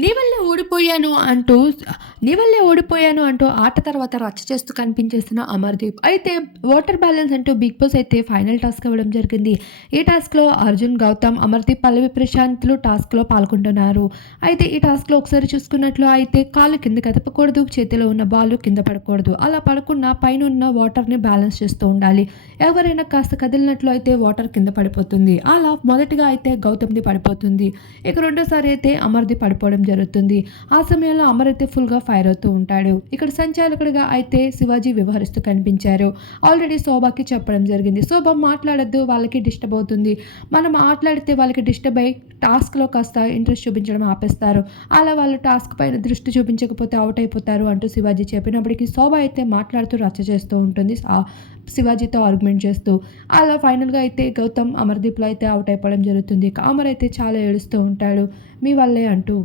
నీ వల్లే ఓడిపోయాను అంటూ నీ వల్లే ఓడిపోయాను అంటూ ఆట తర్వాత రచ్చ చేస్తూ కనిపించేస్తున్న అమర్దీప్. అయితే వాటర్ బ్యాలెన్స్ అంటూ బిగ్ బాస్ అయితే ఫైనల్ టాస్క్ ఇవ్వడం జరిగింది. ఈ టాస్క్లో అర్జున్ గౌతమ్ అమర్దీప్ పల్లవి ప్రశాంత్లు టాస్క్లో పాల్గొంటున్నారు. అయితే ఈ టాస్క్లో ఒకసారి చూసుకున్నట్లు అయితే కాలు కింద కదపకూడదు చేతిలో ఉన్న బాల్ కింద పడకూడదు. అలా పడకుండా పైన ఉన్న వాటర్ని బ్యాలెన్స్ చేస్తూ ఉండాలి. ఎవరైనా కాస్త కదిలినట్లు అయితే వాటర్ కింద పడిపోతుంది. అలా మొదటిగా అయితే గౌతమ్ది పడిపోతుంది. ఇక రెండోసారి అయితే అమర్ది పడిపోవడం జరుగుతుంది. ఆ సమయంలో అమర్ అయితే ఫుల్గా ఫైర్ అవుతూ ఉంటాడు. ఇక్కడ సంచాలకుడిగా అయితే శివాజీ వ్యవహరిస్తూ కనిపించారు. ఆల్రెడీ శోభాకి చెప్పడం జరిగింది. శోభ మాట్లాడద్దు వాళ్ళకి డిస్టర్బ్ అవుతుంది. మనం మాట్లాడితే వాళ్ళకి డిస్టర్బ్ అయ్యి టాస్క్లో కాస్త ఇంట్రెస్ట్ చూపించడం ఆపేస్తారు. అలా వాళ్ళు టాస్క్ పైన దృష్టి చూపించకపోతే అవుట్ అయిపోతారు అంటూ శివాజీ చెప్పినప్పటికీ శోభ అయితే మాట్లాడుతూ రచ్చ చేస్తూ ఉంటుంది. శివాజీతో ఆర్గ్యుమెంట్ చేస్తూ అలా ఫైనల్గా అయితే గౌతమ్ అమర్దీప్లో అయితే అవుట్ అయిపోవడం జరుగుతుంది. కామర్ అయితే చాలా ఏడుస్తూ ఉంటాడు. మీ వల్లే అంటూ